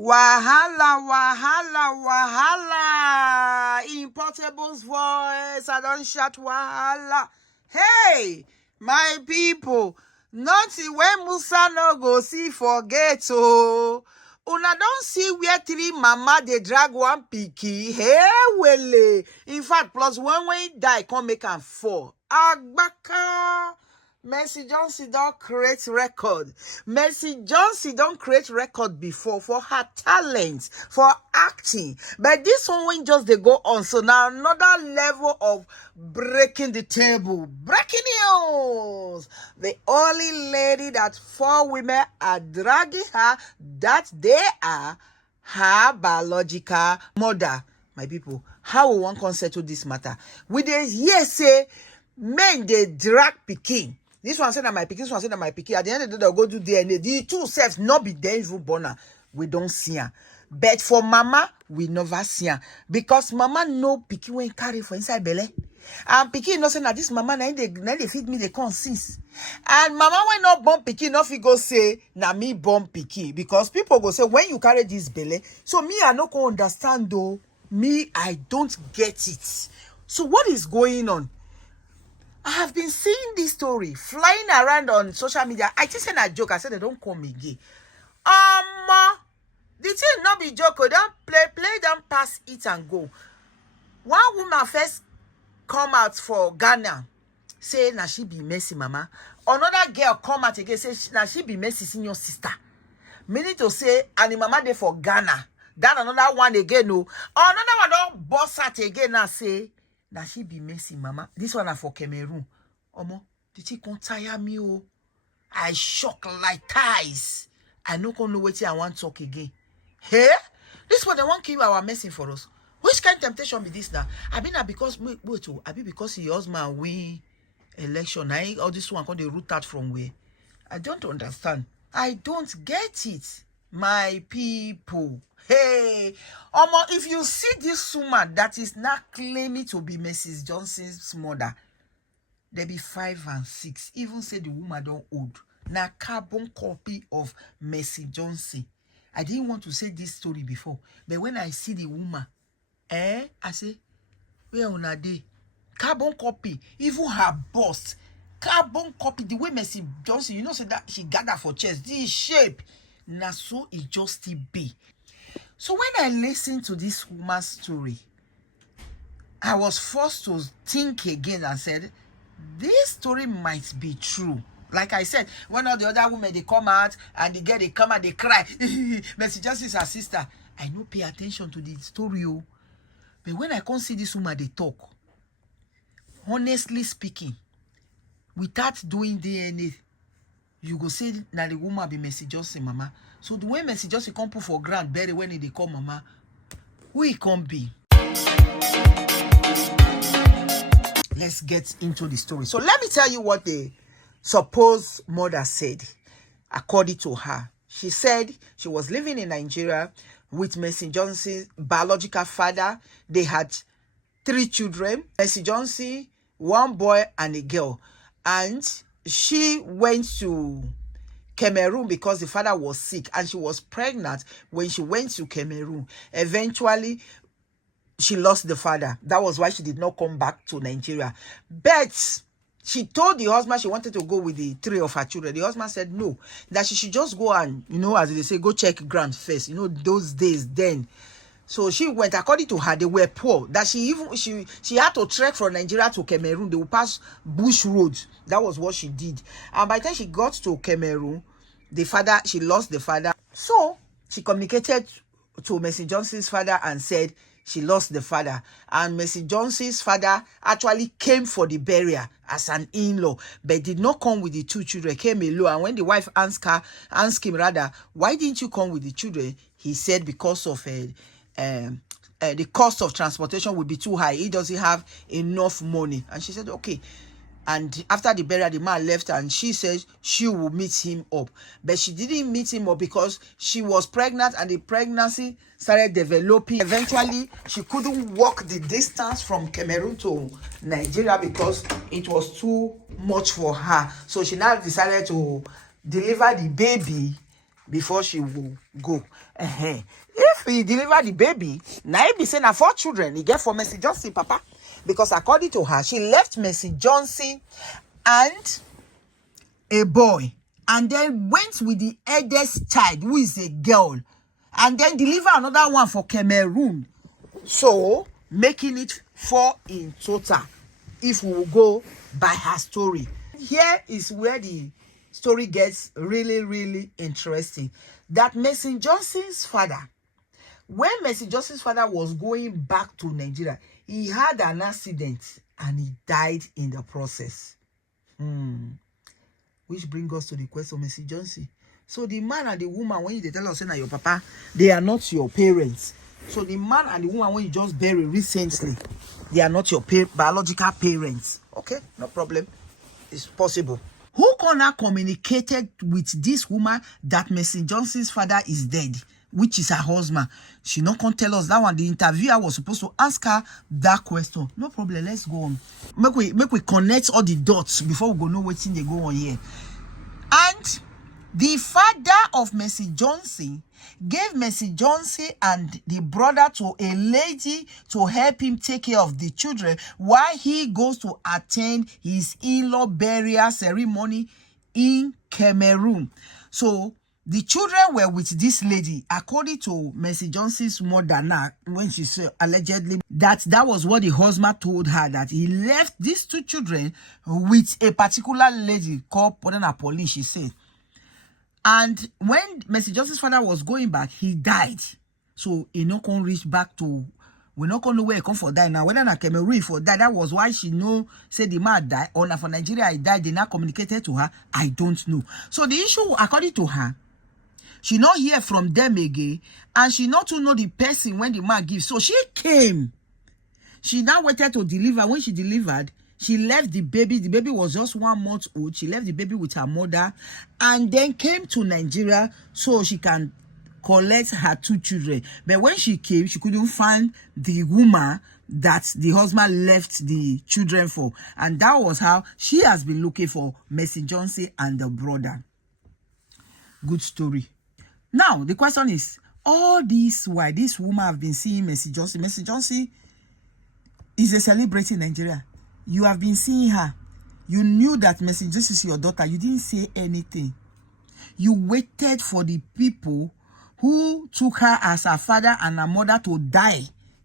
Wahala, wahala, wahala. In Portable's voice, I don't shout wahala. Hey, my people, nothing when Musa no go see forget. Oh, una don't see where three mama they drag one picky. Hey, wele. In fact, plus one when he die, come make am four. Agbaka. Mercy Johnson don't create record. Mercy Johnson don't create record before for her talent, for acting. But this one when just they go on. So now another level of breaking the table. Breaking news. The only lady that 4 women are dragging her, that they are her biological mother. My people, how we want settle this matter? We dey hear say men they drag pikin. This one said that my pikin, this one said that my pikin. At the end of the day, they'll go do DNA. The two selves not be there even born. We don't see her. But for mama, we never see her. Because mama know pikin when carry for inside belly. And pikin no say that this mama na they feed me the consist. And mama when not born pikin, no fit go say na me born pikin. Because people go say when you carry this belly. So me I no can understand though. Me I don't get it. So what is going on? I have been seeing this story flying around on social media. I just said a joke. I said they don't call me gay. The thing not be joke. Don't play, don't pass it and go. One woman first come out for Ghana, say na she be Mercy mama. Another girl come out again, say na she be Mercy senior sister. Meaning to say, and the mama dey for Ghana. That another one again, no. Another one don't boss out again and say, that she be Mercy mama. This one are for Cameroon. Omo, did she come tire me? Oh, I shock like ties. I no know what I want to talk again. Hey, this one they want keep our messing for us. Which kind of temptation be this now? I mean, because wait, I be because your husband win election. I all this one they root out from where? I don't understand. I don't get it, my people. Hey, if you see this woman that is not claiming to be Mrs. Johnson's mother, they be 5 and 6. Even say the woman don't old. Now carbon copy of Mercy Johnson. I didn't want to say this story before, but when I see the woman, I say, where on a day? Carbon copy, even her boss, carbon copy. The way Mercy Johnson, you know, say that she gather for chest. This shape, now so it just be. So when I listened to this woman's story, I was forced to think again and said, this story might be true. Like I said, when all the other women, they come out and they get, they come out, they cry. Mercy Johnson is her sister. I no pay attention to the story. But when I can't see this woman, they talk. Honestly speaking, without doing DNA, you go say that the woman be Mercy Johnson mama. So the way Mercy Johnson come put for ground bury when they call mama, who it can be? Let's get into the story. So let me tell you what the supposed mother said. According to her, she said she was living in Nigeria with Mercy Johnson's biological father. They had 3 children, Mercy Johnson, 1 boy and a girl. And she went to Cameroon because the father was sick and she was pregnant when she went to Cameroon. Eventually, she lost the father. That was why she did not come back to Nigeria. But she told the husband she wanted to go with the 3 of her children. The husband said no, that she should just go and, you know, as they say, go check ground first. You know, those days then. So she went, according to her, they were poor. That she had to trek from Nigeria to Cameroon. They would pass bush roads. That was what she did. And by the time she got to Cameroon, she lost the father. So she communicated to Mercy Johnson's father and said she lost the father. And Mercy Johnson's father actually came for the burial as an in-law, but did not come with the 2 children, came alone. And when the wife asked him, why didn't you come with the children? He said because of the cost of transportation would be too high. He doesn't have enough money. And she said, okay. And after the burial, the man left and she said she will meet him up. But she didn't meet him up because she was pregnant and the pregnancy started developing. Eventually, she couldn't walk the distance from Cameroon to Nigeria because it was too much for her. So she now decided to deliver the baby before she will go. If he deliver the baby, now he be saying 4 children he get for Mercy Johnson, papa. Because according to her, she left Mercy Johnson and a boy, and then went with the eldest child, who is a girl, and then deliver another one for Cameroon. So, making it 4 in total, if we will go by her story. Here is where the story gets really, really interesting. That Mercy Johnson's father, when Mercy Johnson's father was going back to Nigeria, he had an accident and he died in the process. Which brings us to the question of Mercy Johnson. So the man and the woman, when you tell us that your papa, they are not your parents. So the man and the woman, when you just buried recently, they are not your biological parents. Okay, no problem. It's possible. Who gonna communicated with this woman that Mercy Johnson's father is dead, which is her husband? She not gonna tell us that one. The interviewer was supposed to ask her that question. No problem. Let's go on. Make we connect all the dots before we go know what thing they go on here. And the father of Mercy Johnson gave Mercy Johnson and the brother to a lady to help him take care of the children while he goes to attend his in-law burial ceremony in Cameroon. So the children were with this lady, according to Mercy Johnson's mother now, when she said allegedly that was what the husband told her, that he left these 2 children with a particular lady called Podana Police, she said. And when Mercy Johnson's father was going back, he died. So he not gonna reach back to, we're not gonna know where he come for die now. Whether na Cameroon for die, that was why she know said the man died, or na for Nigeria he died. They not communicated to her. I don't know. So the issue, according to her, she not hear from them again, and she not to know the person when the man gives. So she came. She now waited to deliver. When she delivered, she left the baby. The baby was just 1 month old. She left the baby with her mother and then came to Nigeria so she can collect her 2 children. But when she came, she couldn't find the woman that the husband left the children for. And that was how she has been looking for Mercy Johnson and the brother. Good story. Now, the question is, all this why this woman have been seeing Mercy Johnson. Mercy Johnson is a celebrity in Nigeria. You have been seeing her. You knew that Mercy Johnson is your daughter. You didn't say anything. You waited for the people who took her as her father and her mother to die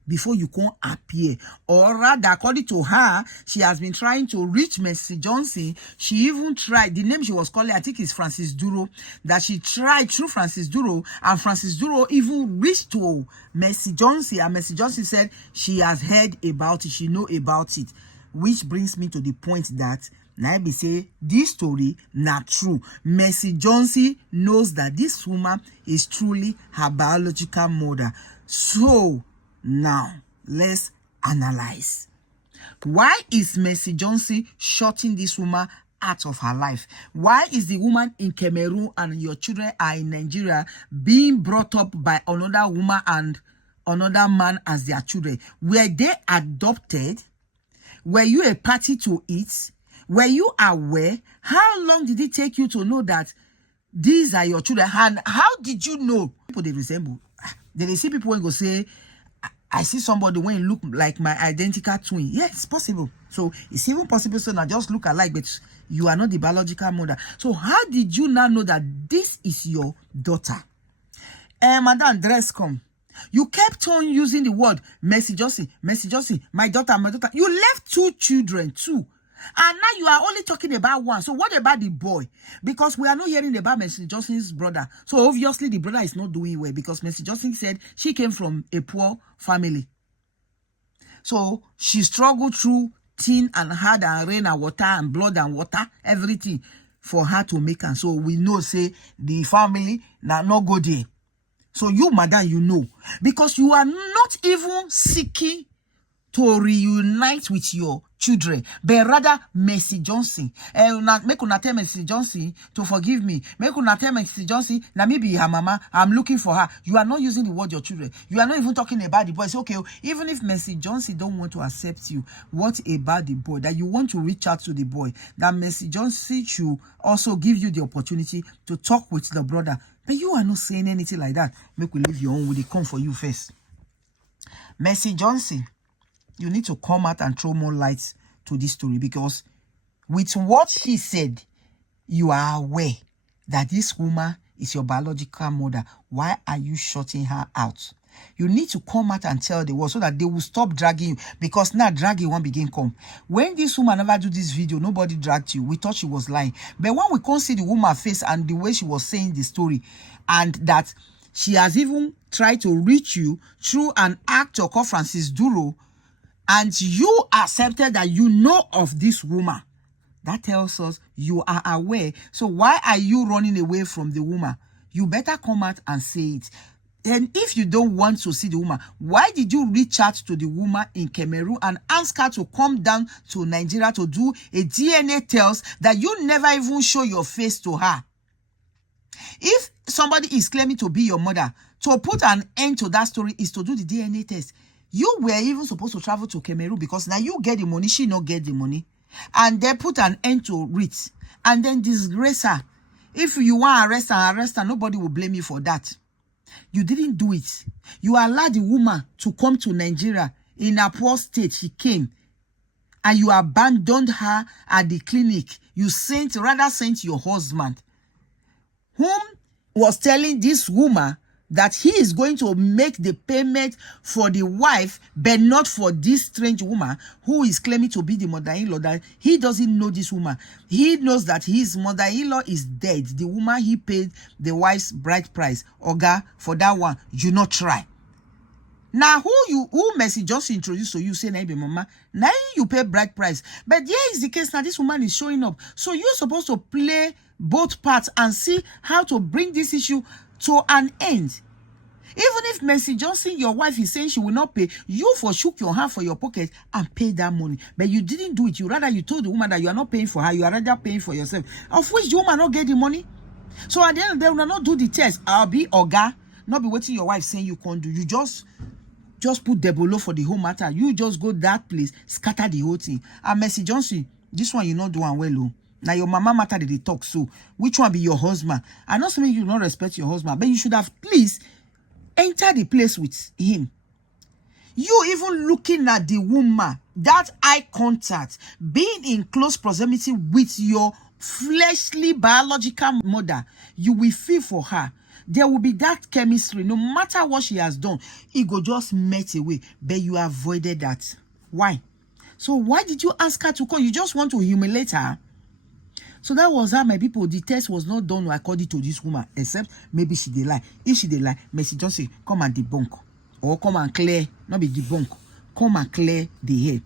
before you can appear. Or rather, according to her, she has been trying to reach Mercy Johnson. She even tried, the name she was calling, I think is Francis Duro, that she tried through Francis Duro, and Francis Duro even reached to Mercy Johnson, and Mercy Johnson said she has heard about it, she know about it. Which brings me to the point that now be say this story not true. Mercy Johnson knows that this woman is truly her biological mother. So now let's analyze. Why is Mercy Johnson shutting this woman out of her life? Why is the woman in Cameroon and your children are in Nigeria being brought up by another woman and another man as their children? Were they adopted? Were you a party to it? Were you aware? How long did it take you to know that these are your children? And how did you know? People they resemble. They see people when go say, I see somebody when you look like my identical twin. Yes, it's possible. So it's even possible so now just look alike, but you are not the biological mother. So how did you now know that this is your daughter? Madam, dress come. You kept on using the word Mercy Johnson, my daughter, my daughter. You left 2 children too. And now you are only talking about one. So what about the boy? Because we are not hearing about Mercy Johnson's brother. So obviously the brother is not doing well because Mercy Johnson said she came from a poor family. So she struggled through thin and hard and rain and water and blood and water, everything for her to make her. So we know, say, the family now not go there. So you, madam, you know, because you are not even seeking to reunite with your children, but rather Mercy Johnson. Make una tell Mercy Johnson to forgive me. Make una tell Mercy Johnson, na me be her mama, I'm looking for her. You are not using the word your children. You are not even talking about the boy. It's okay, even if Mercy Johnson don't want to accept you, what about the boy? That you want to reach out to the boy. That Mercy Johnson should also give you the opportunity to talk with the brother But you are not saying anything like that. Make we leave your own. Will they come for you first? Mercy Johnson, you need to come out and throw more light to this story, because with what she said, you are aware that this woman is your biological mother. Why are you shutting her out? You need to come out and tell the world so that they will stop dragging you, because now dragging won't begin come. When this woman never do this video, nobody dragged you. We thought she was lying. But when we can't see the woman's face and the way she was saying the story, and that she has even tried to reach you through an actor called Francis Duro, and you accepted that you know of this woman, that tells us you are aware. So why are you running away from the woman? You better come out and say it. And if you don't want to see the woman, why did you reach out to the woman in Cameroon and ask her to come down to Nigeria to do a DNA test that you never even show your face to her? If somebody is claiming to be your mother, to put an end to that story is to do the DNA test. You were even supposed to travel to Cameroon, because now you get the money, she not get the money. And they put an end to it. And then disgrace her. If you want to arrest her, nobody will blame you for that. You didn't do it. You allowed the woman to come to Nigeria in a poor state. She came. And you abandoned her at the clinic. You rather sent your husband, whom was telling this woman that he is going to make the payment for the wife, but not for this strange woman who is claiming to be the mother-in-law. That he doesn't know this woman. He knows that his mother-in-law is dead. The woman he paid the wife's bride price. Oga, for that one, you not try. Now, who Mercy Johnson introduced to you, say, na be mama, now you pay bride price. But here is the case now, this woman is showing up. So you're supposed to play both parts and see how to bring this issue to an end. Even if Mercy Johnson, your wife, is saying she will not pay, you for shook your hand for your pocket and pay that money. But you didn't do it. You told the woman that you are not paying for her, you are rather paying for yourself. Of which the woman not get the money. So at the end of the day, will not do the test. I'll be Oga, not be waiting your wife saying you can't do. You just put the below for the whole matter. You just go that place, scatter the whole thing. And Mercy Johnson, this one you not doing well, oh. Now your mama matter they talk. So which one be your husband? I'm not saying you not respect your husband, but you should have please enter the place with him. You even looking at the woman, that eye contact, being in close proximity with your fleshly biological mother, you will feel for her. There will be that chemistry. No matter what she has done, it go just melt away. But you avoided that. Why? So why did you ask her to come? You just want to humiliate her. So that was how, my people, the test was not done according to this woman, except maybe she did lie. If she did lie, Mercy Johnson, come and debunk. Or come and clear, not be debunk. Come and clear the hair.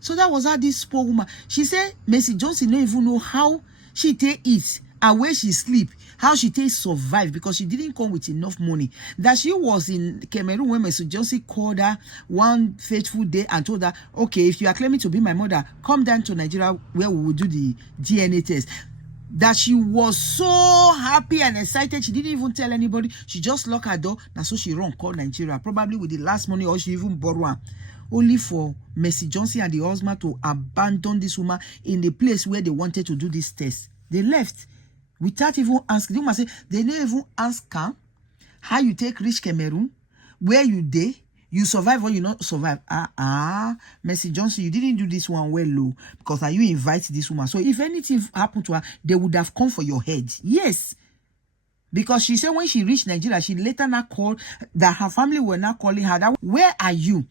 So that was how this poor woman, she said Mercy Johnson don't even know how she take it and where she sleep, how she take survive, because she didn't come with enough money. That she was in Cameroon when Mercy Johnson called her one fateful day and told her, okay, if you are claiming to be my mother, come down to Nigeria where we will do the DNA test. That she was so happy and excited, she didn't even tell anybody. She just locked her door. And so she run call Nigeria, probably with the last money, or she even borrowed one. Only for Mercy Johnson and the husband to abandon this woman in the place where they wanted to do this test. They left without even asking. The woman say they didn't even ask her how you take reach Cameroon, where you dey, you survive or you not survive. Mercy Johnson, you didn't do this one well, low, because you invite this woman. So if anything happened to her, they would have come for your head. Yes. Because she said when she reached Nigeria, she later now called, that her family were now calling her, that, where are you?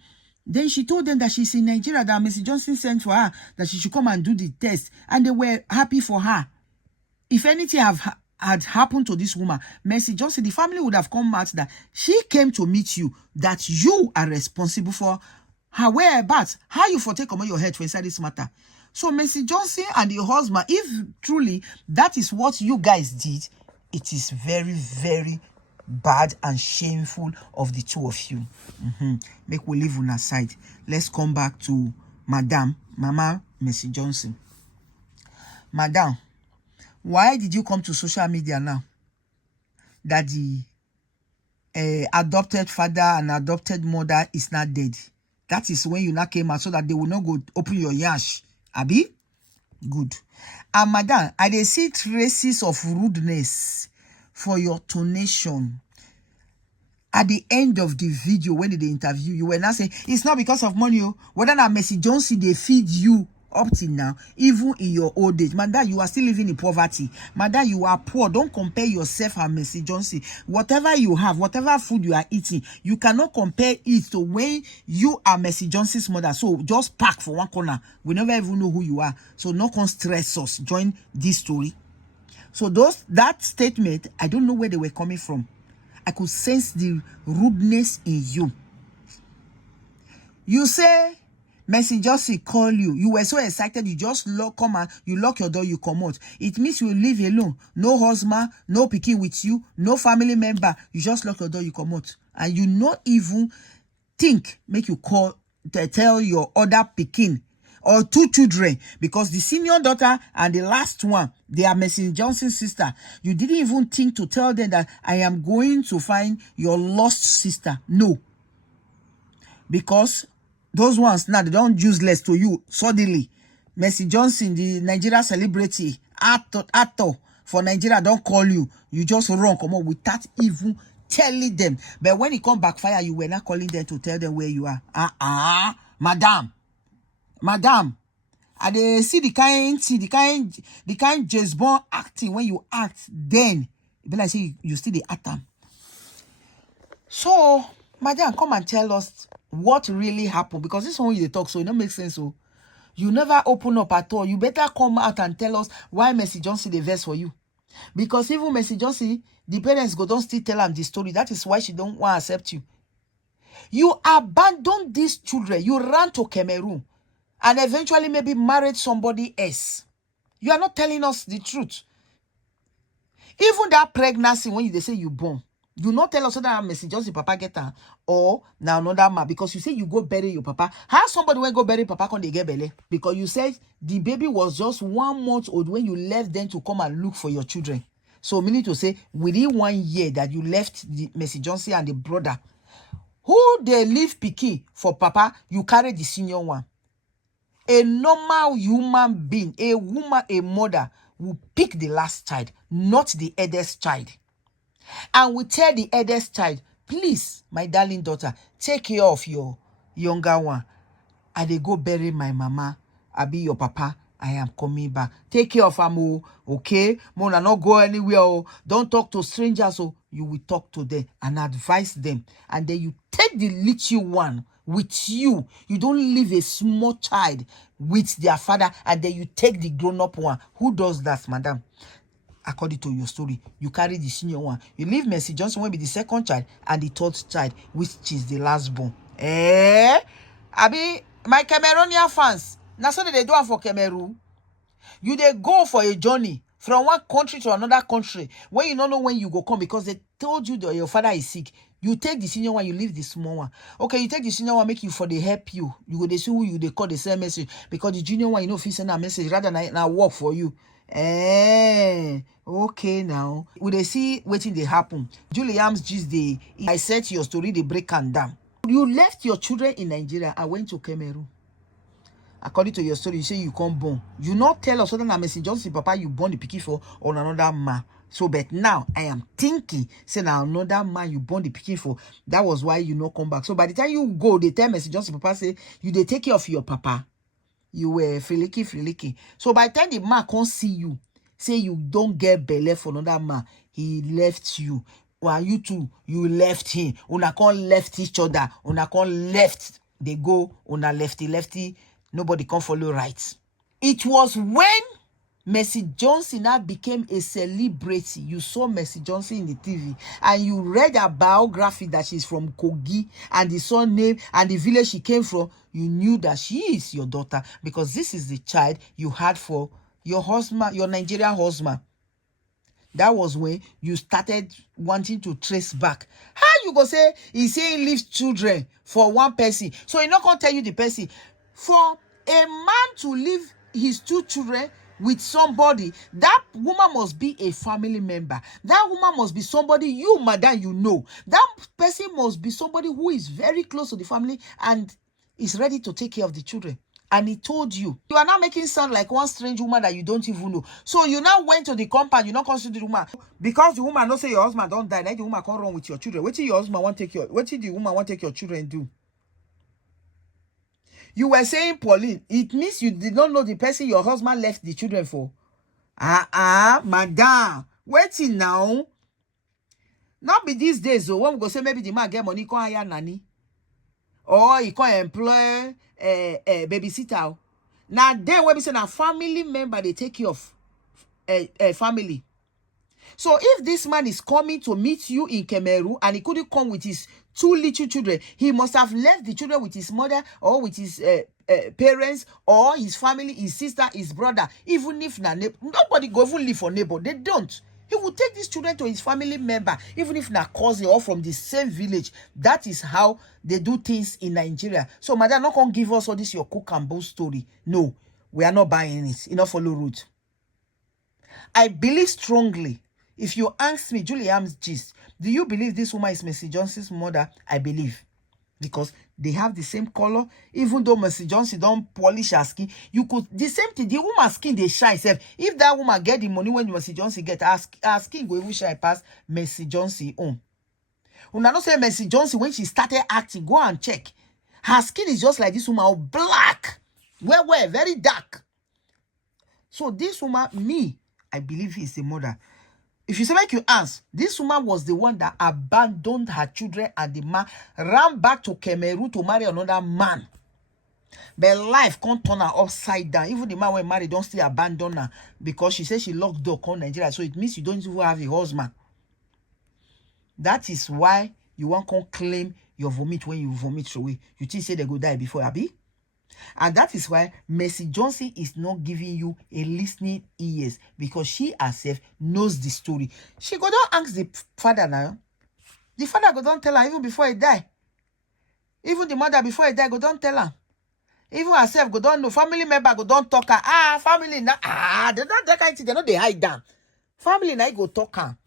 Then she told them that she's in Nigeria, that Mercy Johnson sent for her, that she should come and do the test. And they were happy for her. If anything had happened to this woman, Mercy Johnson, the family would have come out that she came to meet you, that you are responsible for her whereabouts. How you for take on your head for inside this matter? So Mercy Johnson and the husband, if truly that is what you guys did, it is very, very bad and shameful of the two of you. Make we leave on aside. Let's come back to Mama Mercy Johnson. Madam, why did you come to social media now that the adopted father and adopted mother is not dead? That is when you now came out so that they will not go open your yash. Abi? Good. And madam, I dey see traces of rudeness for your donation. At the end of the video, when they interview you, were not saying it's not because of money. Whether that Mercy Johnson they feed you up till now, even in your old age, Mother, you are still living in poverty. Mother, you are poor. Don't compare yourself and Mercy Johnson. Whatever you have, whatever food you are eating, you cannot compare it to when you are Mercy Johnson's mother. So just park for one corner. We never even know who you are. So no con stress us. Join this story. So that statement, I don't know where they were coming from. I could sense the rudeness in you. You say, Mercy Johnson call you. You were so excited, you just come and you lock your door, you come out. It means you live alone. No husband, no pikin with you, no family member. You just lock your door, you come out. And you not even think, make you call, tell your other pikin or 2 children, because the senior daughter and the last one, they are Mercy Johnson's sister. You didn't even think to tell them that I am going to find your lost sister. No. Because those ones now, they don't useless to you suddenly. Mercy Johnson, the Nigeria celebrity, actor for Nigeria, don't call you. You just run, come on, without even telling them. But when it come backfire, you were not calling them to tell them where you are. Madam, I dey see the kind James Bond acting. When you act, then it be like say you still the actor. So, madam, come and tell us what really happened, because this one you talk, so it don't make sense. So you never open up at all. You better come out and tell us why Mercy Johnson the verse for you. Because even Mercy Johnson, the parents don't still tell them the story. That is why she don't want to accept you. You abandoned these children. You ran to Cameroon and eventually maybe married somebody else. You are not telling us the truth. Even that pregnancy, when they say you born, you not tell us that Mercy Johnson papa get her or now another man, because you say you go bury your papa. How somebody when go bury papa when they get belly? Because you said the baby was just 1 month old when you left them to come and look for your children. So meaning to say within 1 year that you left the Mercy Johnson and the brother, who they leave picky for papa, you carry the senior one. A normal human being, a woman, a mother, will pick the last child, not the eldest child. And we tell the eldest child, please, my darling daughter, take care of your younger one. I dey go bury my mama. I be your papa. I am coming back. Take care of am, okay? Mona, not go anywhere. Oh. Don't talk to strangers. Oh. You will talk to them and advise them. And then you take the little one with you. You don't leave a small child with their father and then you take the grown-up one. Who does that, madam? According to your story, you carry the senior one. You leave Mercy Johnson will be the second child and the third child, which is the last born. Abi, my Cameroonian fans, now so they do it for Cameroon. You they go for a journey from one country to another country when you don't know when you go come because they told you that your father is sick. You take the senior one, you leave the small one. Okay, you take the senior one, make you for they help you. You go they see who you they call the same message because the junior one, you know, if you send a message rather than now work for you. Okay now. Will they see waiting they happen? Julian's just the I said to your story, they break and down. You left your children in Nigeria and went to Cameroon. According to your story, you say you come born. You not tell us whether Mercy Johnson papa you born the picky for or another man. So but now I am thinking, say now another man you born the picky for. That was why you not come back. So by the time you go, they tell Mercy Johnson papa say you they take care of your papa. You were frilicky. So by the time the man can't see you, say you don't get belly for another man, he left you. While you two, you left him. Una can't left each other. Una can't left. They go, una lefty. Nobody can follow right. It was when Mercy Johnson now became a celebrity. You saw Mercy Johnson in the TV and you read her biography that she's from Kogi and the son name and the village she came from. You knew that she is your daughter because this is the child you had for your husband, your Nigerian husband. That was when you started wanting to trace back. How you go say he say he leaves children for one person? So he not gonna tell you the person. For a man to leave his 2 children with somebody, that woman must be a family member. That woman must be somebody you, madam, you know. That person must be somebody who is very close to the family and is ready to take care of the children. and he told you. You are now making sound like one strange woman that you don't even know. So you now went to the compound, you not consider the woman. Because the woman don't say your husband don't die, then the woman can't run with your children. What did your husband want to take your, what did the woman want to take your children do? You were saying, Pauline, it means you did not know the person your husband left the children for. Madam, waiting now. Not be these days, though, when we go say maybe the man get money, he can't hire nanny. Or he can't employ a babysitter. Now then when we say a family member, they take care of a family. So if this man is coming to meet you in Cameroon and he couldn't come with his 2 little children, he must have left the children with his mother or with his parents or his family, his sister, his brother. Even if nobody go even live for neighbor, they don't. He will take these children to his family member, even if na cousin or from the same village. That is how they do things in Nigeria. So, madam, not gonna give us all this your cook and bull story. No, we are not buying it. You not follow route. I believe strongly. If you ask me, Julie Arms gist, do you believe this woman is Mercy Johnson's mother? I believe. Because they have the same color. Even though Mercy Johnson don't polish her skin, you could, the same thing, the woman's skin, they shine. If that woman get the money when Mercy Johnson get, her skin go even shine past Mercy Johnson own. Una not say Mercy Johnson, when she started acting, go and check. Her skin is just like this woman, black. Where, very dark. So this woman, me, I believe is the mother. If you say like you ask, this woman was the one that abandoned her children and the man ran back to Cameroon to marry another man. But life can't turn her upside down. Even the man when married don't still abandon her because she said she locked door on Nigeria. So it means you don't even have a husband. That is why you won't come claim your vomit when you vomit away. You think say they go die before Abi? And that is why Mercy Johnson is not giving you a listening ears because she herself knows the story. She go don't ask the father now. The father go don't tell her even before he die. Even the mother before he die go don't tell her. Even herself go don't know. Family member go don't talk her. Family now. They don't that kind of thing. They know they hide down. Family now go talk her.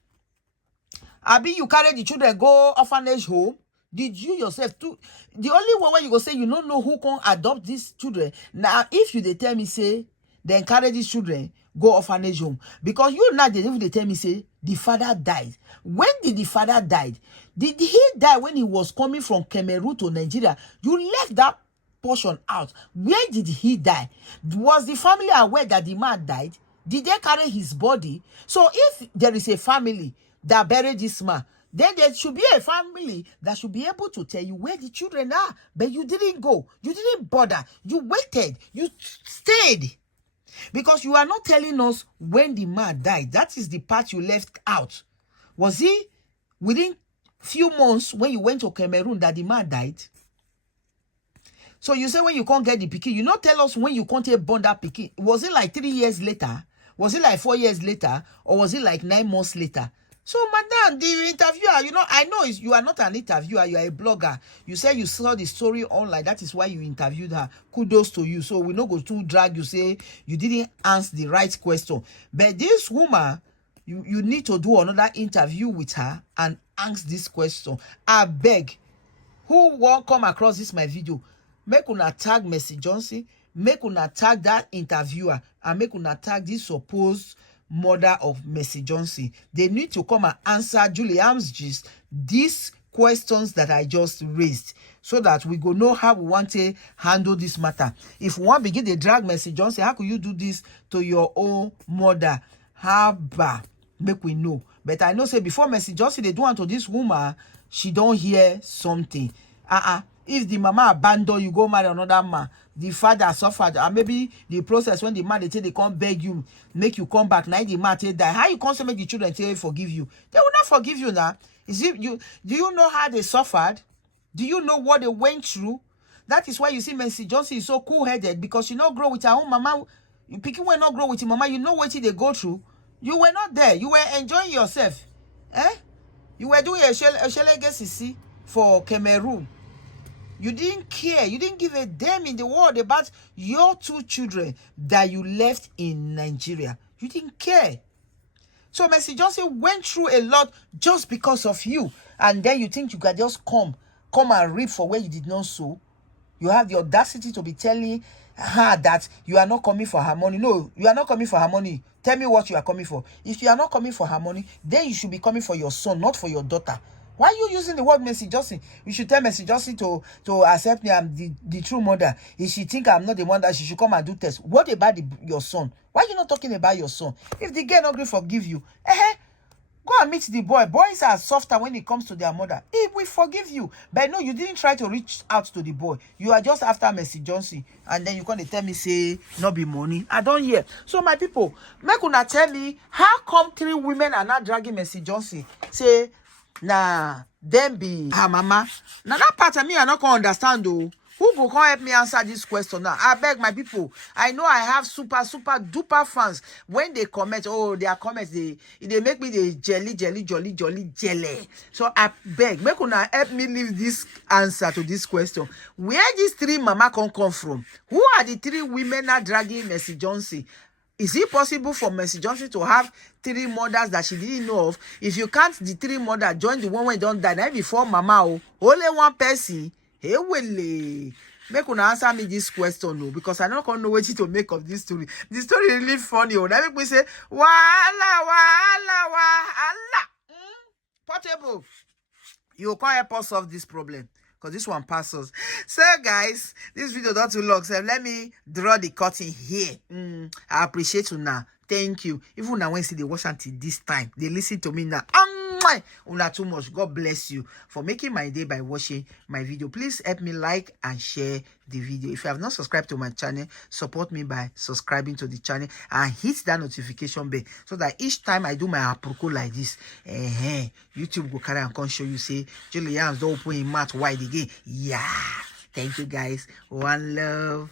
Abi you carry the children go orphanage home. Did you yourself too? The only one where you go say you don't know who can adopt these children. Now, if you they tell me say they encourage these children go orphanage home because you now they tell me say the father died. When did the father died? Did he die when he was coming from Cameroon to Nigeria? You left that portion out. Where did he die? Was the family aware that the man died? Did they carry his body? So if there is a family that buried this man, then there should be a family that should be able to tell you where the children are. But you didn't go. You didn't bother. You waited. You stayed. Because you are not telling us when the man died. That is the part you left out. Was he within few months when you went to Cameroon that the man died? So you say when you can't get the pikin, you not tell us when you can't born that pikin. Was it like 3 years later? Was it like 4 years later? Or was it like 9 months later? So, madam, the interviewer, I know you are not an interviewer, you are a blogger. You say you saw the story online, that is why you interviewed her. Kudos to you. So, we not go to drag you, say you didn't answer the right question. But this woman, you need to do another interview with her and ask this question. I beg, who won't come across this my video? Make una tag Mercy Johnson, make una tag that interviewer, and make una tag this supposed mother of Mercy Johnson. They need to come and answer Julie Arms gist these questions that I just raised so that we go know how we want to handle this matter. If we want to begin the drag Mercy Johnson, how could you do this to your own mother? How bad? Make we know. But I know say before Mercy Johnson they do unto this woman, she don't hear something. If the mama abandon you, go marry another man. The father suffered, and maybe the process when the man they come beg you, make you come back. Now the man they die. How you come to make the children say forgive you? They will not forgive you now. Is it you? Do you know how they suffered? Do you know what they went through? That is why you see Mercy Johnson is so cool-headed because she not grow with her own mama. People will not grow with your mama. You know what they go through. You were not there. You were enjoying yourself. You were doing a legacy for Cameroon. You didn't care. You didn't give a damn in the world about your 2 children that you left in Nigeria. You didn't care. So Mercy Johnson went through a lot just because of you. And then you think you can just come and reap for where you did not sow. You have the audacity to be telling her that you are not coming for her money. No, you are not coming for her money. Tell me what you are coming for. If you are not coming for her money, then you should be coming for your son, not for your daughter. Why are you using the word Mercy Johnson? You should tell Mercy Johnson to accept me. I'm the true mother. If she think I'm not the one, that she should come and do test. What about your son? Why are you not talking about your son? If the girl not going to forgive you, go and meet the boy. Boys are softer when it comes to their mother. He will forgive you. But no, you didn't try to reach out to the boy. You are just after Mercy Johnson. And then you can't tell me, say, not be money. I don't hear. So, my people, make una tell me, how come 3 women are not dragging Mercy Johnson? Say, nah, them be her mama. Now, that part of me, I not gonna understand, though. Who will come help me answer this question now? I beg my people. I know I have super duper fans. When they comment, oh, their comments, they make me the jelly. So I beg, make una help me leave this answer to this question. Where these 3 mama come from? Who are the 3 women are dragging Mercy Johnson? Is it possible for Mercy Johnson to have 3 mothers that she didn't know of? If you can't the 3 mothers, join the one when don't die. Now before mama, only one person. Hey, well, make una answer me this question, no, because I don't know what to make of this story. This story is really funny. That make me say, wala. Portable, you can't help us solve this problem, because this one passes. So, guys, this video not too long. So let me draw the curtain here. I appreciate you now. Thank you. Even now, when see they watch until this time, they listen to me now. Una too much. God bless you for making my day by watching my video. Please help me like and share the video. If you have not subscribed to my channel, support me by subscribing to the channel and hit that notification bell so that each time I do my apropos like this, YouTube will carry and come show you, say, Julian's don't open his mouth wide again. Yeah. Thank you, guys. One love.